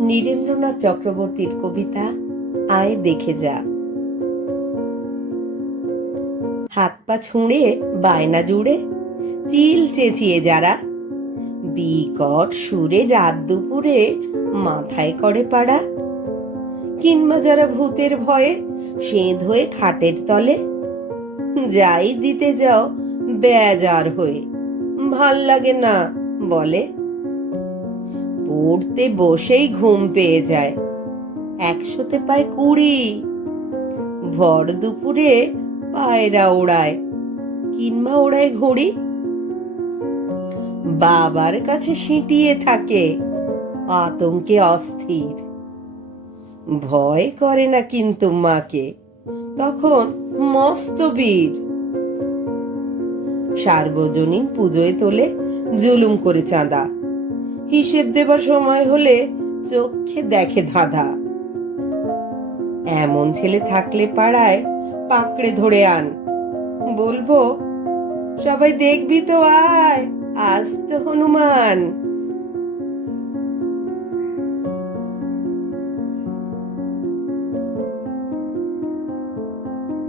নীরেন্দ্রনাথ চক্রবর্তীর কবিতা, আয় দেখে যা। হাত পা ছুঁড়ে, বায়না জুড়ে, চিল চেঁচিয়ে যারা, বিকট সুরে রাত দুপুরে মাথায় করে পাড়া। কিংবা যারা ভূতের ভয়ে সেঁধ হয়ে খাটের তলে, যাই দিতে যাও বেজার হয়ে, ভালো লাগে না বলে। পড়তে বসেই ঘুম পেয়ে যায়। একশোতে পায় কুড়ি। ভর দুপুরে পায়রা ওড়ায়। কিংবা ওড়ায় ঘুড়ি। বাবার কাছে সিঁটিয়ে থাকে। আতঙ্কে অস্থির। ভয় করে না কিন্তু মাকে। তখন মস্ত বীর। সার্বজনীন পুজোয় তোলে জুলুম করে চাঁদা। হিসেব দেবার সময় হলে চোখে দেখে ধাঁধা। এমন ছেলে থাকলে পাড়ায় পাকড়ে ধরে আন। বলব, সবাই দেখবি তো আয় আজ তো হনুমান।